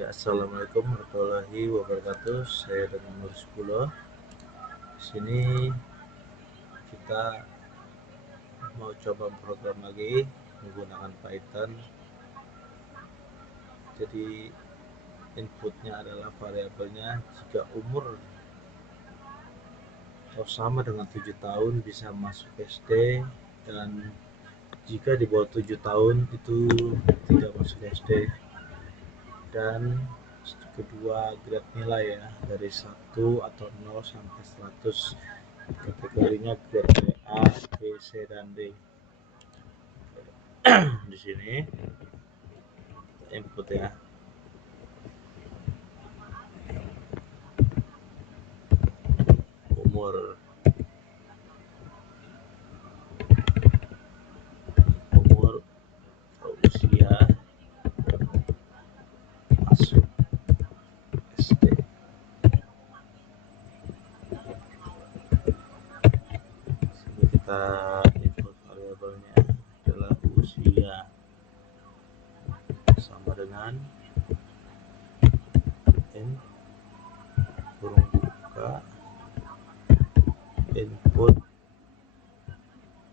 Ya, assalamualaikum warahmatullahi wabarakatuh. Saya dengan Nur 10. Di sini kita mau coba program lagi menggunakan Python. Jadi inputnya adalah variabelnya jika umur atau sama dengan 7 tahun bisa masuk SD, dan jika di bawah 7 tahun itu tidak masuk SD. Dan kedua, grade nilai ya, dari 1 atau 0 sampai 100. Kategorinya grade A, B, C, dan D. Di sini input ya. Umur atau usia masuk SD. Sini kita input variabelnya adalah usia sama dengan n kurung buka input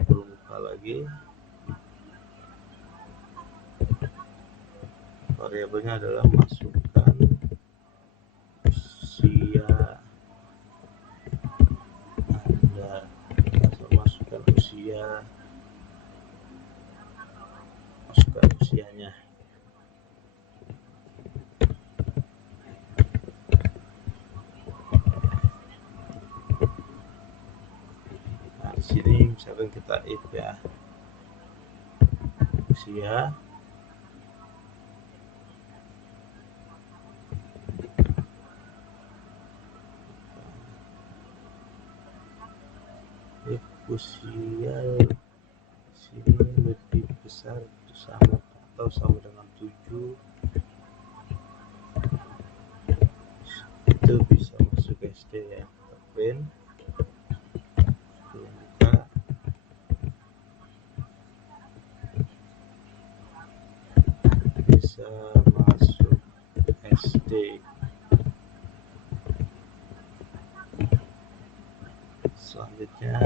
kurung buka lagi, variabelnya adalah masukkan usia Anda, masukkan usianya. Nah, di sini misalkan kita if ya, usia sini lebih besar atau sama dengan 7, itu bisa masuk SD ya. Print buka bisa masuk SD. Selanjutnya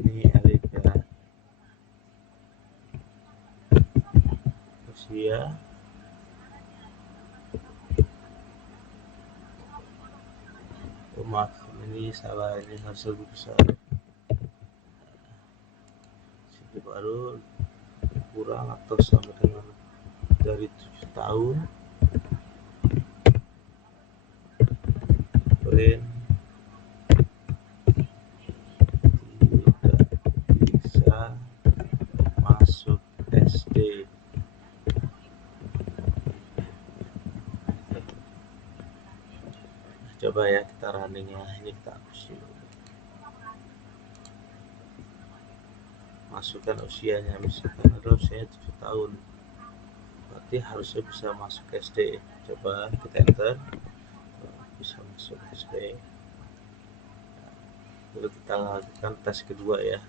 ini elif ya, usia maaf ini salah, ini harus lebih besar. Sini baru kurang atau sama dengan dari 7 tahun. Print tidak bisa masuk SD. Coba ya kita running ya, ini kita hapus dulu. Masukkan usianya, misalkan adalah usianya 7 tahun, berarti harusnya bisa masuk SD. Coba kita enter, bisa masuk SD. Lalu kita lakukan tes kedua ya,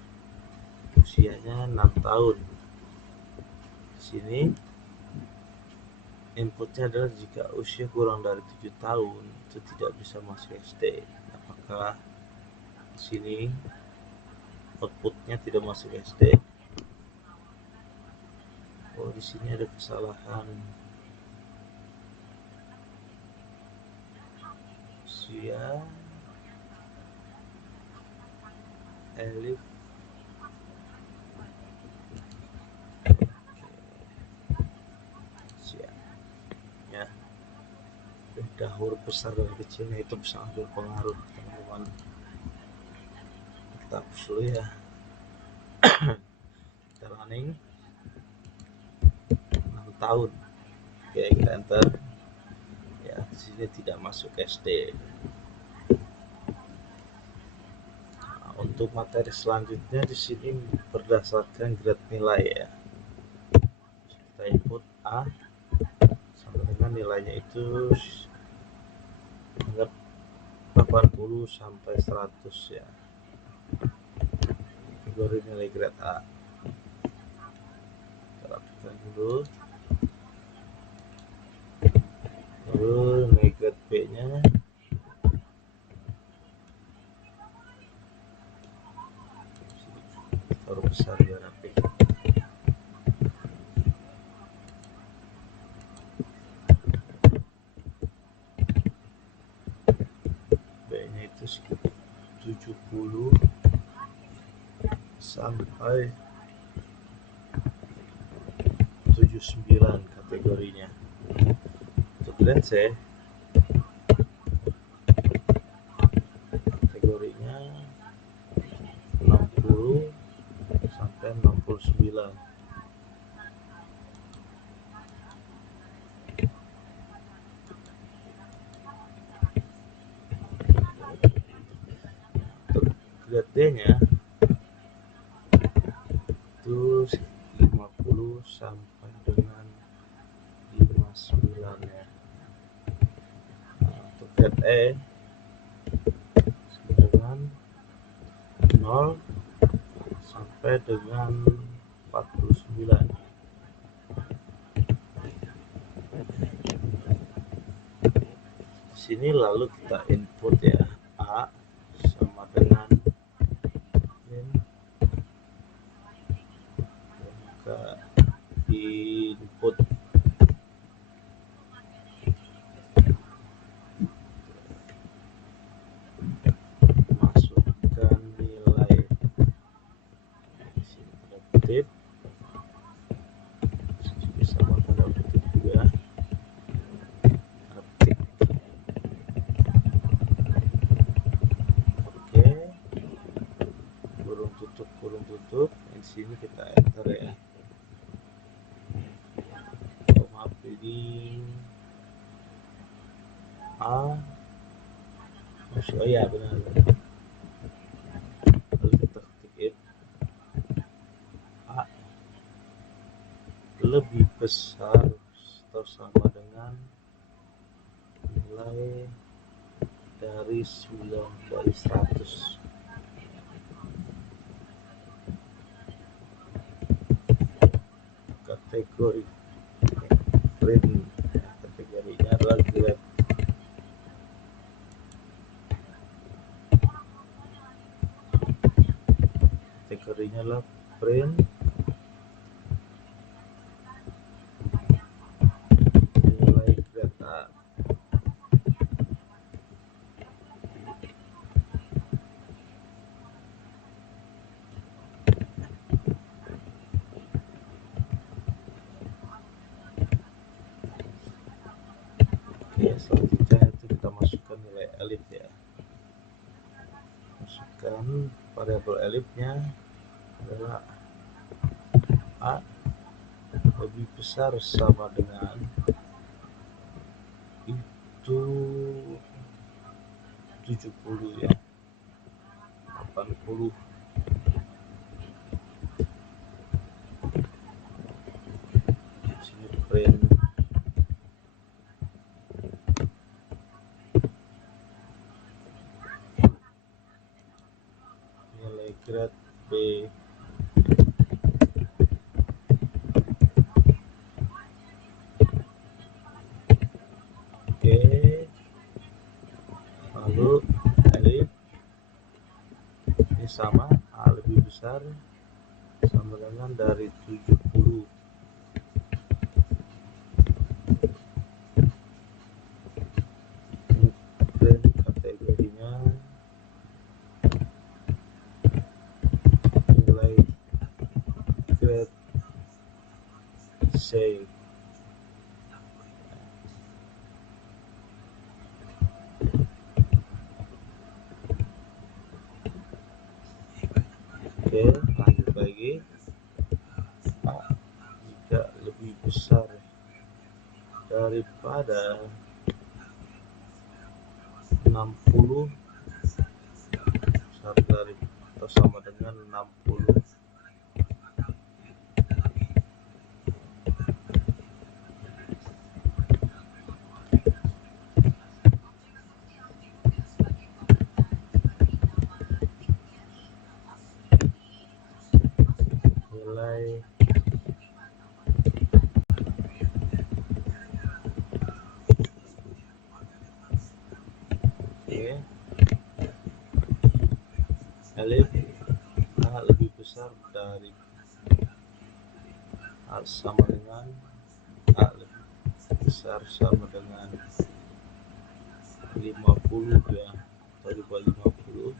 usianya 6 tahun. Di sini inputnya adalah jika usia kurang dari 7 tahun itu tidak bisa masuk SD. Apakah di sini outputnya tidak masuk SD? Oh, di sini ada kesalahan. Usia elif ya, udah huruf besar dan kecilnya itu sangat berpengaruh teman-teman. Kita hapus dulu ya. Kita running 6 tahun. Oke, kita enter ya, di sini tidak masuk SD. Nah, untuk materi selanjutnya di sini berdasarkan grade nilai ya. Kita input A sama dengan nilainya itu anggap 80 sampai 100 ya. Kategori nilai grade A. Kita lakukan dulu. sampai 79 kategorinya. Untuk grade C kategorinya 60 sampai 69. Untuk grade D-nya itu 50 sampai dengan 59 ya. Untuk grade E dengan 0 sampai dengan 49. Di sini lalu kita input ya, A sama dengan min, maka input masukkan nilai di sini tanda kutip, sama tanda kutip juga, tanda petik. Oke, kurung tutup. Di sini kita enter ya. Oh, maaf, ini A. Oh ya, benar. Lalu kita ketik A lebih besar atau sama dengan nilai dari 9 dari 100. Kategori print kategorinya adalah grade. Kategorinya adalah print nilai grade A. Oke, selanjutnya itu kita masukkan nilai elif ya. Masukkan variabel elifnya adalah A lebih besar sama dengan itu 70 ya, 80. Sini print nilai grade B. Oke, lalu elif ini sama, A lebih besar sama dengan dari 70. Print kategorinya nilai grade C. Oke, lanjut lagi. A jika lebih besar daripada 60, besar dari atau sama dengan 60. Nilai elif A lebih besar dari A sama dengan A lebih besar sama dengan 50 ya, atau di bawah 50.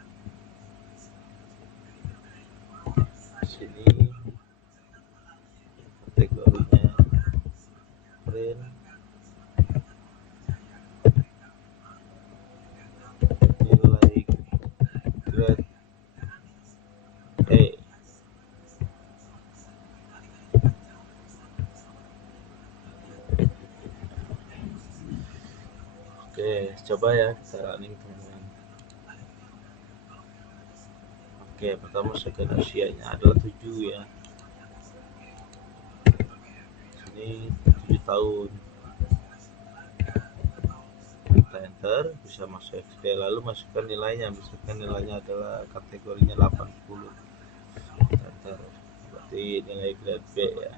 sini kategorinya print nilai grade E. Oke, coba ya kita running teman-teman. Oke, pertama second usianya adalah 7 ya. Sini 7 tahun. Kita enter, bisa masuk XP, lalu masukkan nilainya. Misalkan nilainya adalah kategorinya 80. Kita enter. Berarti nilai grade B ya.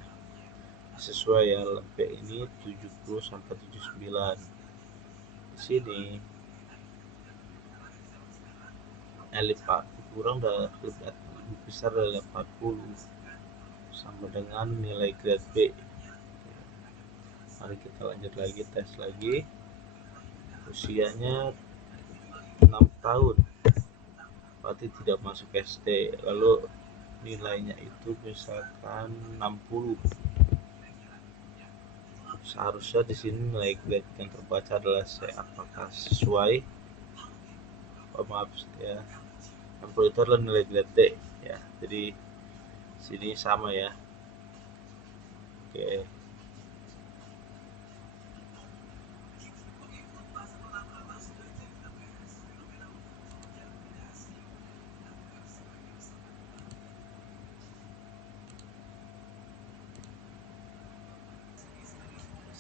Sesuai ya, B ini 70 sampai 79. Di sini lipat kurang udah lebih besar dari 40 sama dengan nilai grade B. Mari kita lanjut lagi, tes lagi. Usianya 6 tahun, berarti tidak masuk SD. Lalu nilainya itu misalkan 60. Seharusnya di sini nilai grade yang terbaca adalah C. Apakah sesuai? Oh, maaf ya, 60 itu adalah nilai grade D ya. Jadi sini sama ya. Oke.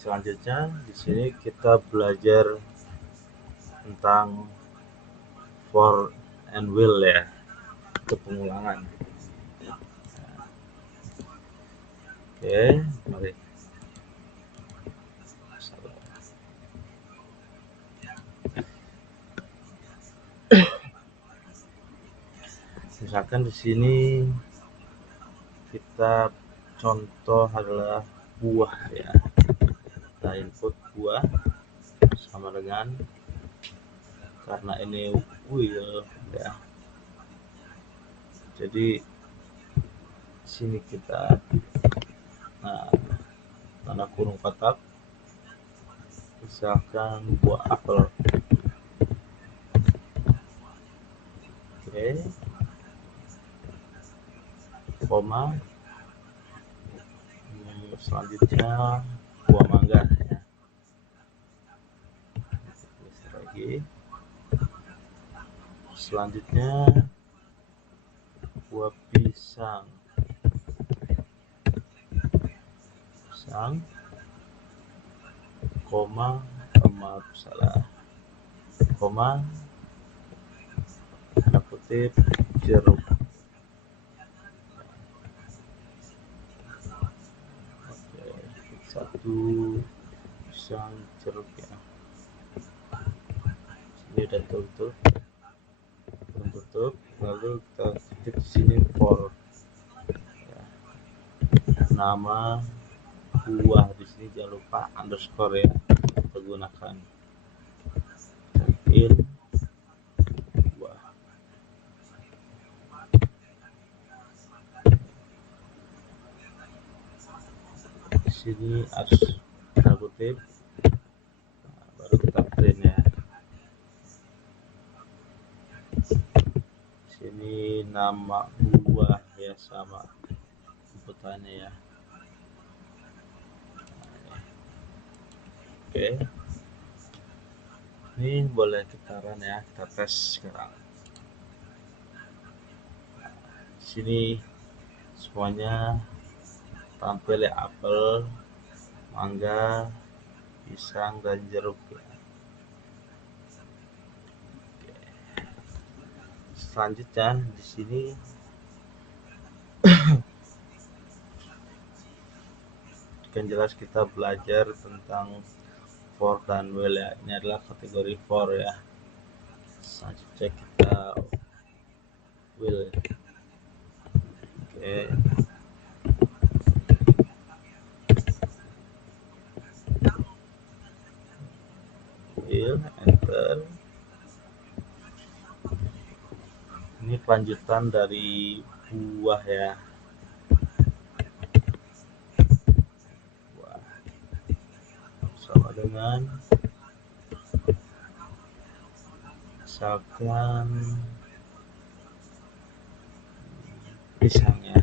Selanjutnya di sini kita belajar tentang for and will ya, itu pengulangan. Oke, mari. Misalkan di sini kita contoh adalah buah ya. Kita input buah sama dengan, karena ini will ya, jadi sini kita tanda kurung kotak, misalkan buah apel. Oke, koma, selanjutnya buah mangga ya. Lagi selanjutnya buah pisang, koma, maaf salah, koma, tanda kutip, jeruk. Oke, satu pisang jeruk ya. Ini udah tutup, lalu kita ketik di sini for ya. Nama buah di sini jangan lupa underscore ya, kita gunakan in buah. Di sini harus tanda kutip, baru kita print ya. Sini nama buah ya, sama inputannya ya. Oke, ini boleh kita run ya, kita tes sekarang. Sini semuanya tampil ya, apel, mangga, pisang dan jeruk ya. Oke. Selanjutnya di sini kan jelas kita belajar tentang for dan will ya. Ini adalah kategori for ya. Selanjutnya kita will. Oke. Will, enter. Ini kelanjutan dari buah ya. dengan misalkan pisangnya.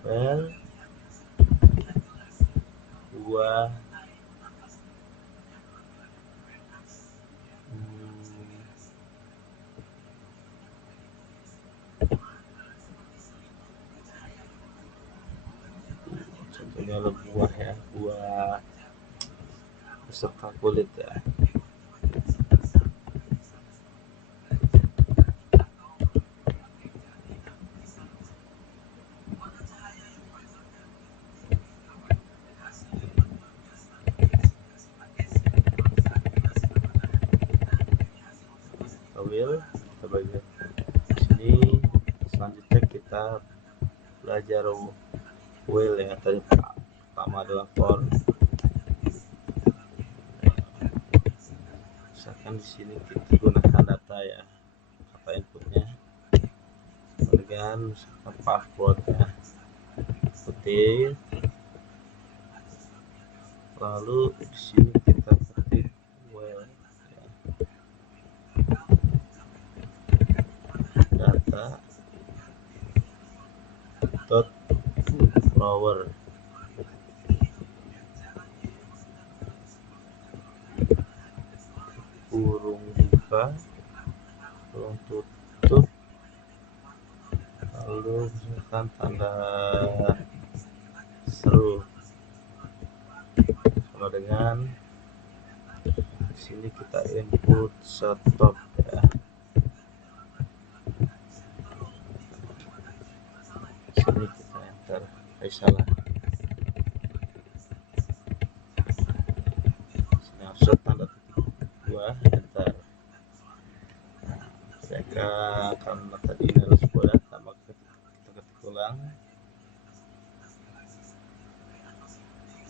Well, 2 contohnya buah ya, buah beserta kulit ya. Will kita bagi sini. Selanjutnya kita belajar will ya. Tadi pertama adalah for. Misalkan di sini kita gunakan data ya, apa inputnya, kemudian misalkan passwordnya ketik, lalu di sini kita ketik well ya. Data dot flower kurung buka kurung tutup, lalu misalkan tanda seru sama dengan di sini kita input stop ya. Sini kita enter, salah. Sini harus tanda titik 2 enter. Saya karena tadi ini harus buat data, maka kita ketik ulang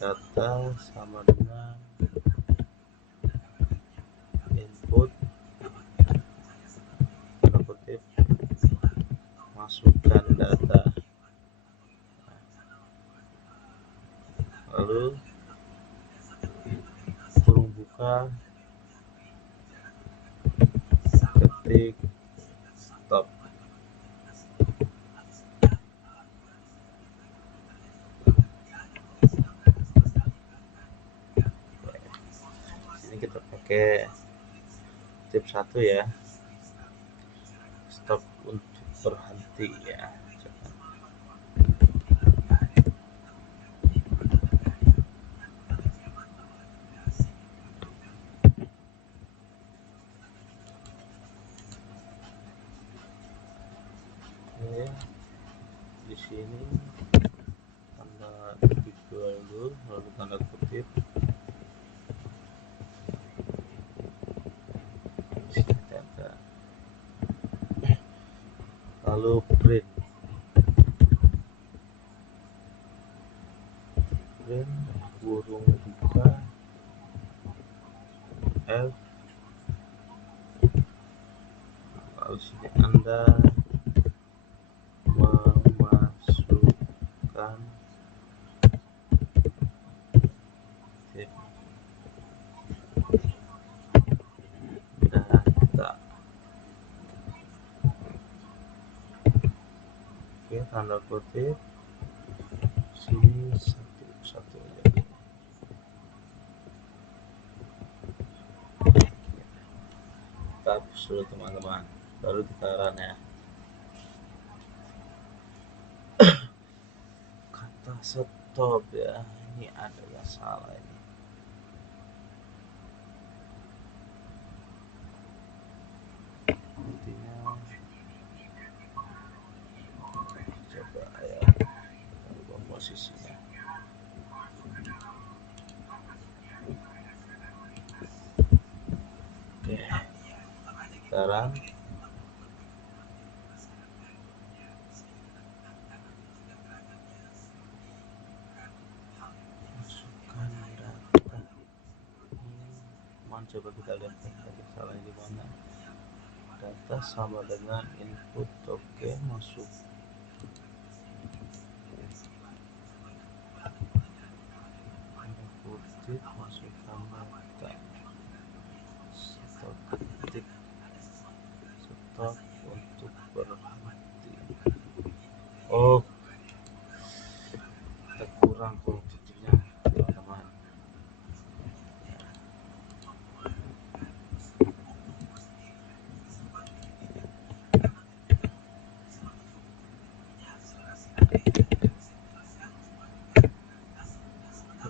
data sama dengan input tanda kutip masukkan data, lalu kurung buka ketik stop. Ini kita pakai tip 1 ya, stop untuk berhenti ya. Oke, di sini tanda titik 2 dulu, lalu tanda kutip, lalu print kurung buka F, lalu sini Anda memasukkan tip data. Oke, tanda kutip sini satu aja. Kita hapus dulu teman-teman, baru kita run ya. Kata stop ya, ini ada yang salah ini. Intinya coba ya, ubah posisinya. Oke, sekarang masukkan data. Coba kita lihat tadi salahnya di mana. Data sama dengan input, oke, masuk Oh, kita kurang kurung cucinya teman-teman.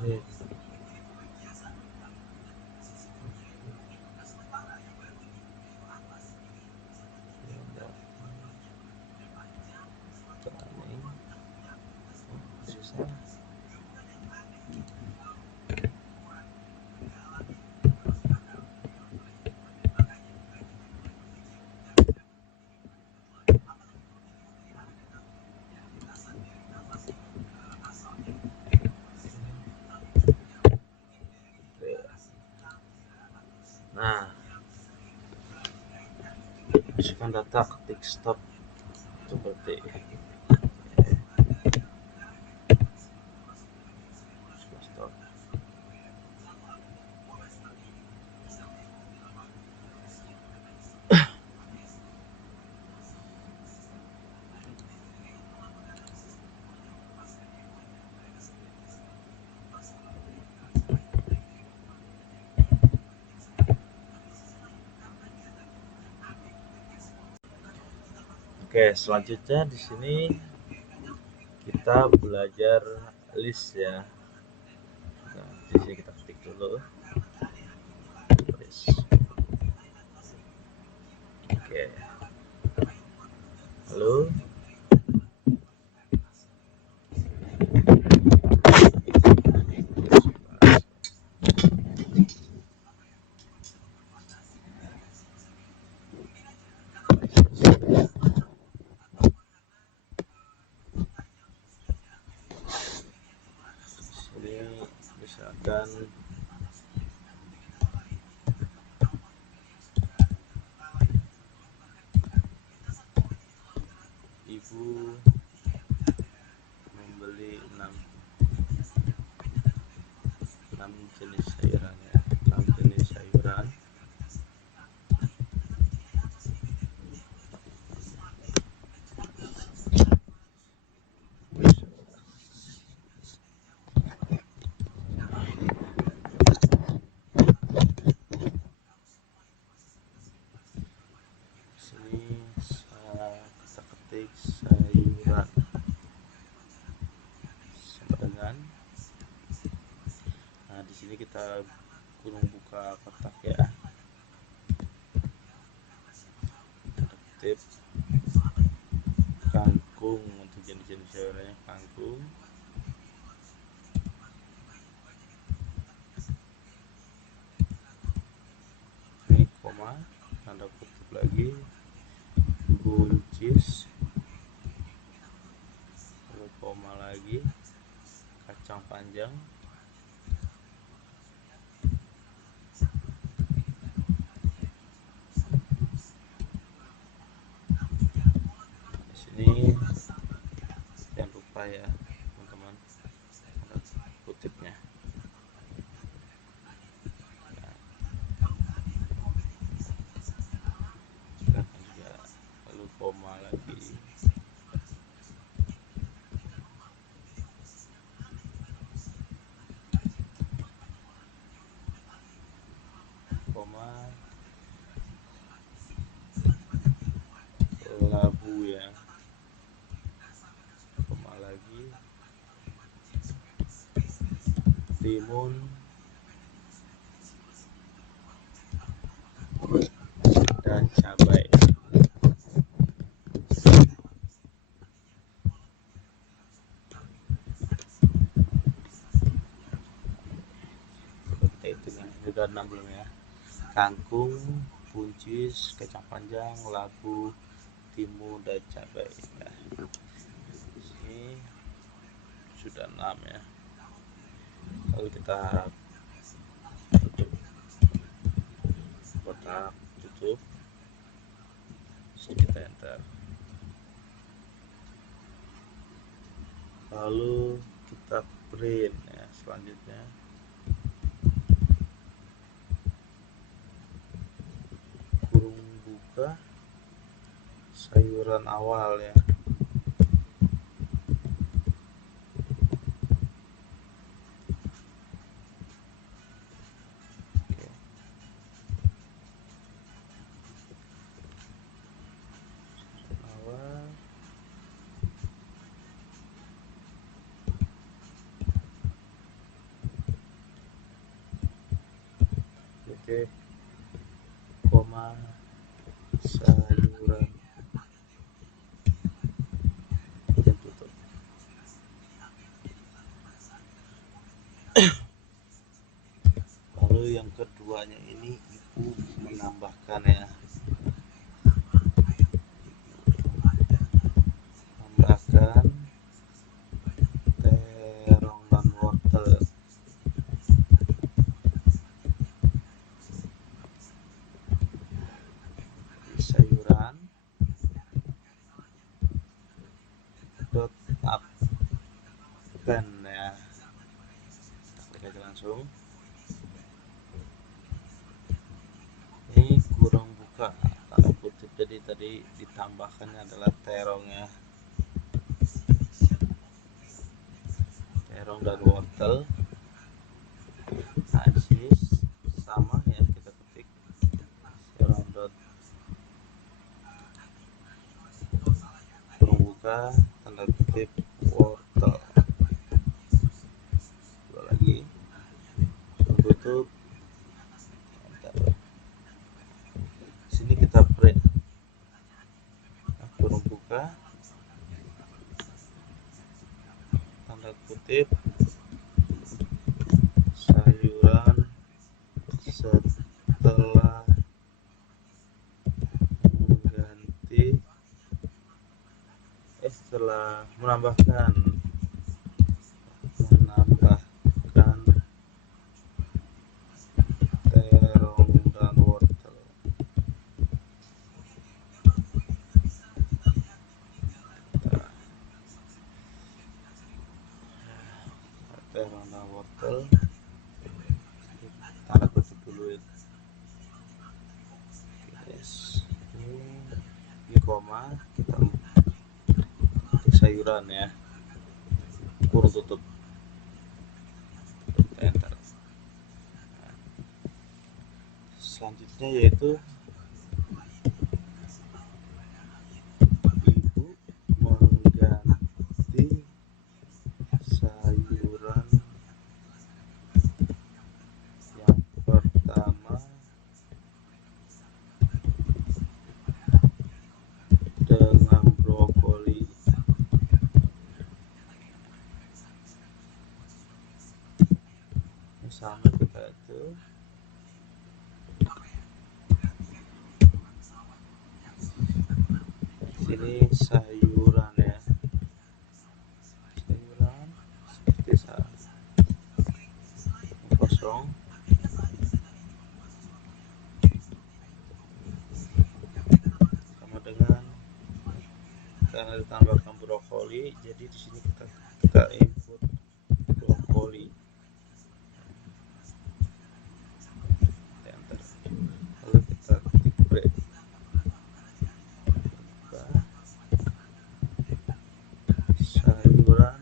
Ini susah. Nah, masukkan data, ketik stop seperti stop. Oke, selanjutnya di sini kita belajar list ya. Nah, di sini kita ketik dulu list. Oke. Lalu ini misalkan ibu membeli 6 jenis sayuran ya, 6 jenis sayuran. Sini kita ketik sayuran sama dengan. Nah, di sini kita kurung buka kotak ya. Ketik kangkung untuk jenis-jenis sayurannya kangkung. Ini koma, tanda kutip lagi, buncis, lalu koma lagi, kacang panjang, di sini jangan lupa ya teman-teman tanda kutipnya. Silakan juga, lalu koma lagi, koma, labu ya, koma lagi, timun dan cabai. Seperti itu kan, juga 6 belum ya, kangkung, buncis, kacang panjang, labu, timun dan cabai ya. Ini sudah 6 ya. Lalu kita tutup kotak, tutup, kita enter, lalu kita print ya. Selanjutnya kurung buka sayuran awal ya, dot append ya. Kita klik aja langsung. Ini kurang buka tanda kutip, jadi tadi ditambahkannya adalah terongnya, terong dan wortel. Nah di sini sama ya, kita ketik terong dot kurang buka tanda kutip wortel. Dua lagi tutup. Sini kita print kurung buka tanda kutip sayuran setelah mengganti setelah menambahkan terong dan wortel. Terong dan wortel tanda kutip dulu ya. Yes. Ini koma, kita sayuran ya, kurung tutup, enter. Selanjutnya yaitu ibu mengganti sayuran yang pertama dengan brokoli. Ini sama kita itu sini sayuran ya, sayuran seperti kosong sama dengan karena ditambahkan brokoli, jadi di sini kita input brokoli, enter. Lalu kita ketik break. Sayuran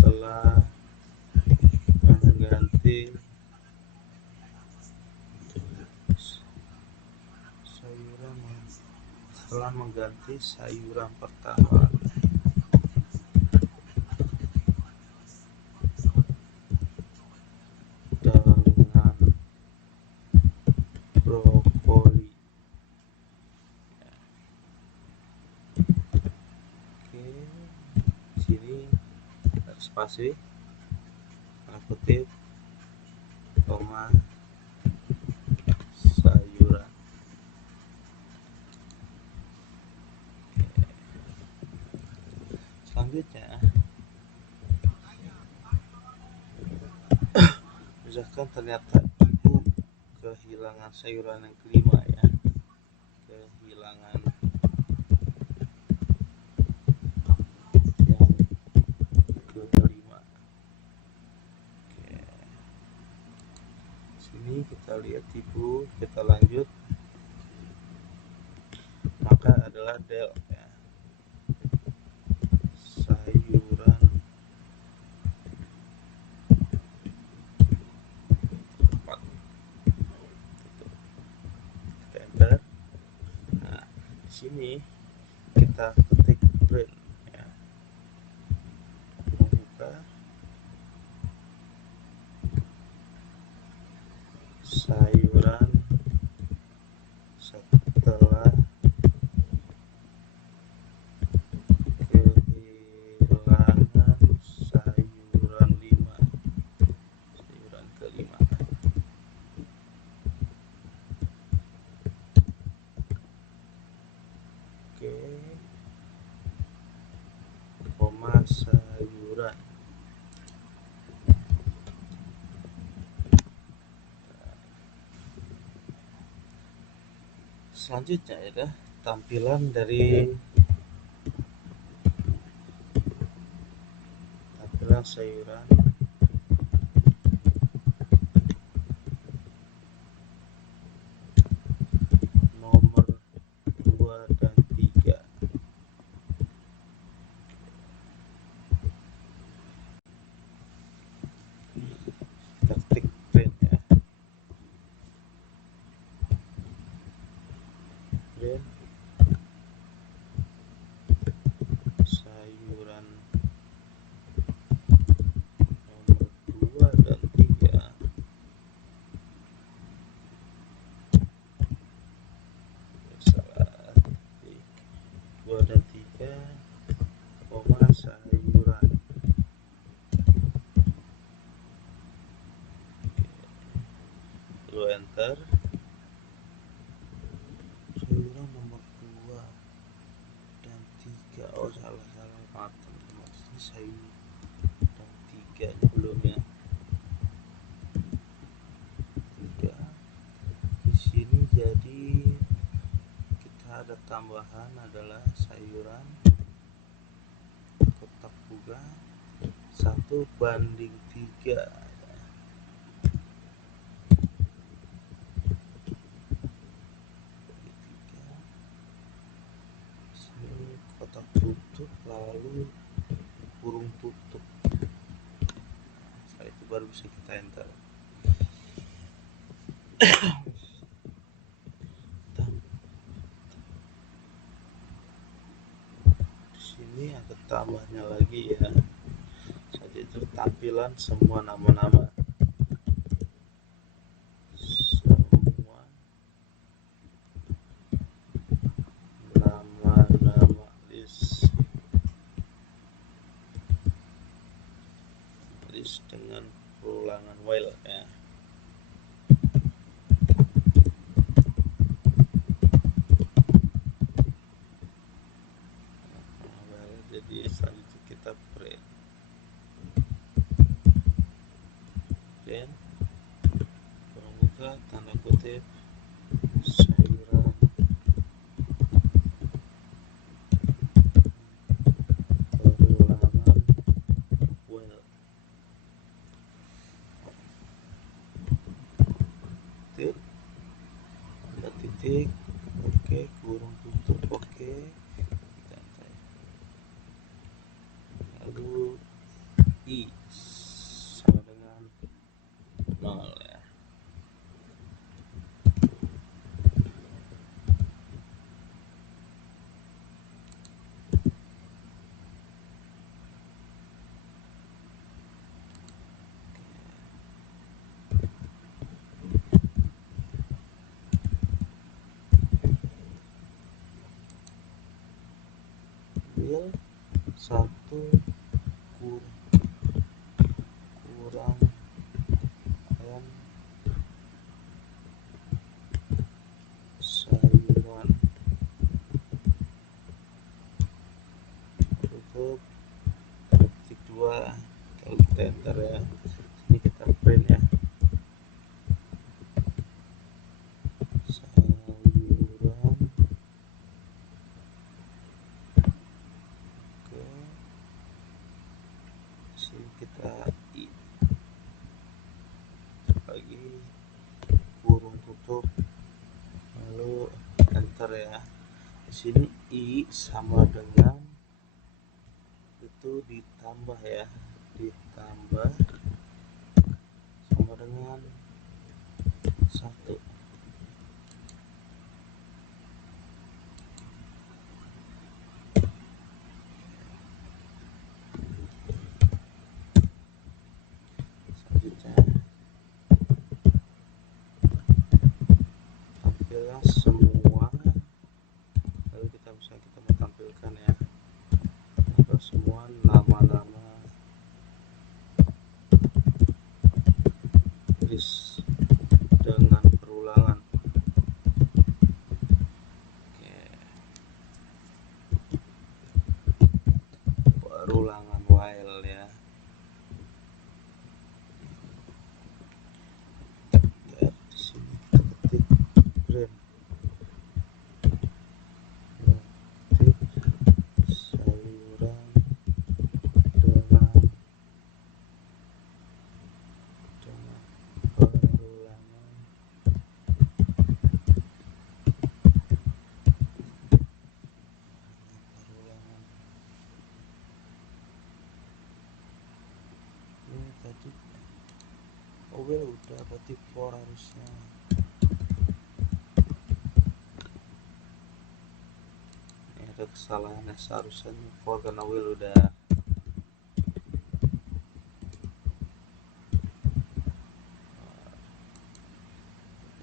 setelah mengganti sayuran pertama dengan brokoli. Oke, sini spasi tanda kutip koma sayuran. Selanjutnya misalkan ternyata ibu kehilangan sayuran yang kelima ya, kehilangan yang kelima. Oke, sini kita lihat ibu, kita lanjut, maka adalah del ya, sayuran keempat, enter. Nah di sini kita ketik print ya, membuka sayuran setelah kehilangan sayuran kelima. Oke, koma sayuran. Selanjutnya adalah tampilan dari tampilan sayuran nomor 2 dan 3. Kita klik print ya. Print sayuran nomor 2 dan 3. Salah. 2 dan 3, koma sayuran. Lalu enter. Sayuran nomor 2 dan 3. Oh, salah matang. Maksudnya sayur dan 3 belum ya. 3. Di sini jadi kita ada tambahan adalah sayuran kotak bunga 1:3. Sini kotak tutup lalu kurung tutup. Setelah itu baru bisa kita enter. Di sini ada tambahnya lagi ya. Saja itu tampilan semua nama-nama. Semua nama-nama list dengan perulangan while ya. Jadi selanjutnya kita print buka tanda kutip sayuran perulangan well tanda titik, oke, kurung tutup, oke, lalu i sama dengan 0 ya. Will 1 kurang n sayuran tutup titik 2. Kalau kita enter ya, ini kita print ya, sayuran ke sini kita i lagi kurung tutup lalu enter ya. Di sini i sama dengan itu ditambah ya, ditambah sama dengan 1. Selanjutnya tampilkan semua, lalu kita mau tampilkan ya semua nama-nama list dengan perulangan wheel udah, berarti 4 harusnya. Ini ada kesalahan ya, seharusnya 4 karena wheel udah.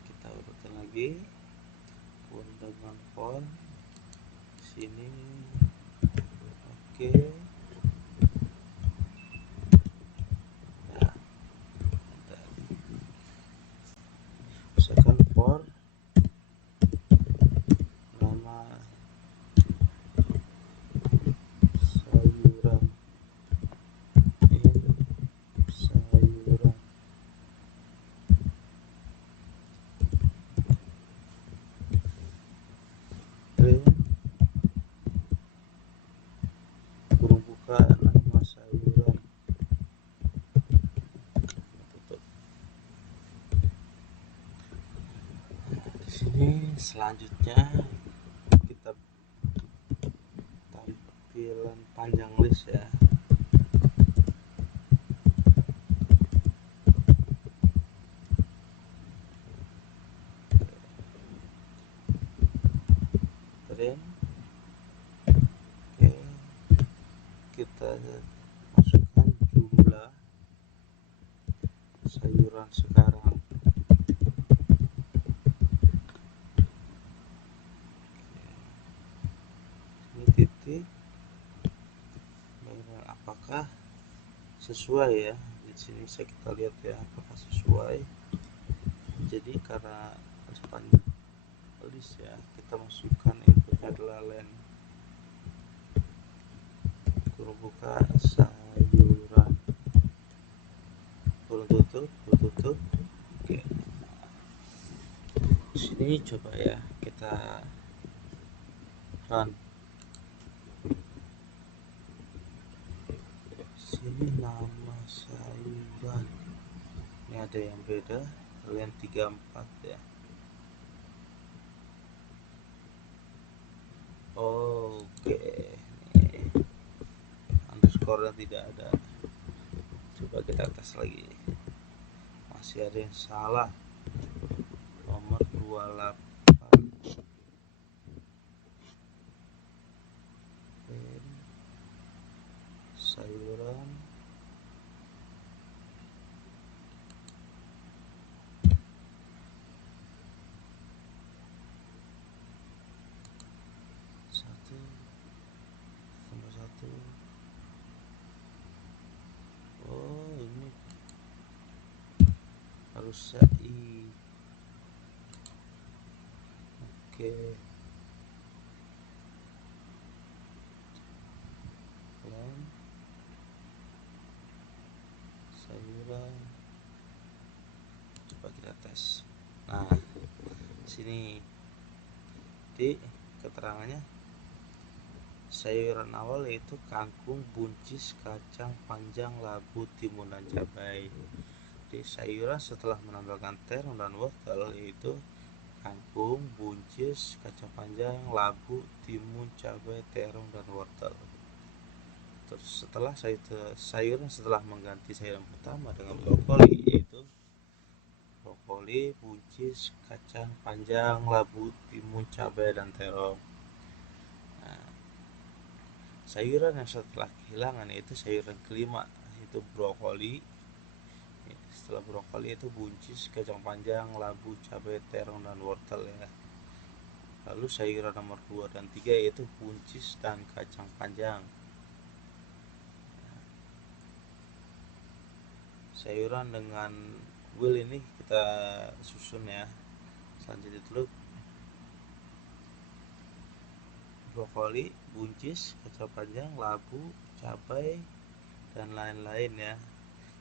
Kita urutin lagi pun dengan 4 sini. Oke. Second for nama sayuran sayuran. Then kurung buka nama sayuran, tutup. Di sini selanjutnya kita tampilan panjang list ya. Then oke, kita masukkan jumlah sayuran sekarang. Ini titik, apakah sesuai ya? Di sini kita lihat ya apakah sesuai. Jadi karena panjang list ya, kita masukkan inputnya adalah len kurung buka sayuran, kurung tutup. Oke, di sini coba ya kita run. Sini nama sayuran ini ada yang beda, kalian 34 ya. Oke, underscore tidak ada. Coba kita tes lagi, masih ada yang salah. Nomor 28 sayuran tambah 1. Oh, ini harusnya i. Oke, len sayuran, coba kita tes. Nah, sini di keterangannya sayuran awal yaitu kangkung, buncis, kacang panjang, labu, timun, dan cabai. Di sayuran setelah menambahkan terong dan wortel yaitu kangkung, buncis, kacang panjang, labu, timun, cabai, terong, dan wortel. Terus setelah sayuran setelah mengganti sayuran pertama dengan brokoli yaitu brokoli, buncis, kacang panjang, labu, timun, cabai, dan terong. Nah, sayuran yang setelah kehilangan yaitu sayuran kelima yaitu brokoli. Setelah brokoli itu buncis, kacang panjang, labu, cabai, terong, dan wortel ya. Lalu sayuran nomor 2 dan 3 yaitu buncis dan kacang panjang. Sayuran dengan wheel ini kita susun ya. Selanjutnya dulu brokoli, buncis, kacang panjang, labu, cabai, dan lain-lain ya.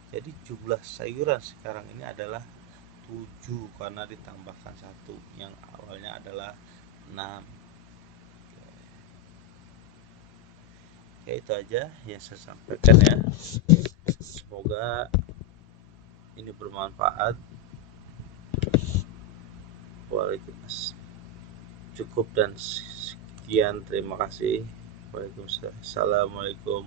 Jadi jumlah sayuran sekarang ini adalah 7 karena ditambahkan 1 yang awalnya adalah 6. Oke, itu aja yang saya sampaikan ya. Semoga ini bermanfaat. Waalaikumsalam. Cukup dan sekian, terima kasih. Waalaikumsalam. Assalamualaikum.